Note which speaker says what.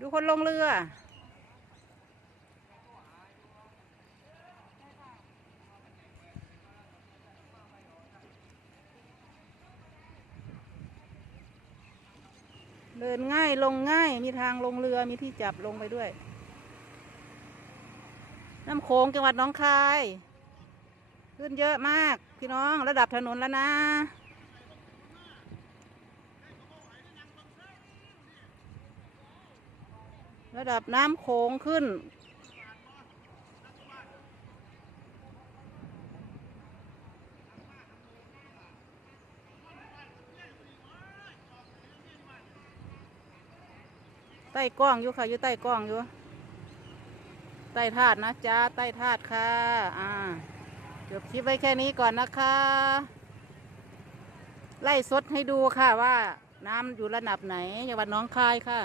Speaker 1: ดูคนลงเรือ เดินง่ายลงง่ายมีทางลงเรือมีที่จับลงไปด้วย น้ำโขงจังหวัดน้องคาย ขึ้นเยอะมาก พี่น้องระดับถนนแล้วนะระดับน้ำโขงขึ้น ใต้กล้องอยู่ค่ะ อยู่ใต้กล้องอยู่ ใต้ธาตุนะจ๊ะ ใต้ธาตุค่ะ อ่าจบคลิปไว้แค่นี้ก่อนนะคะ ไล่สดให้ดูค่ะว่าน้ำอยู่ระดับไหนจังหวัดน้องคายค่ะ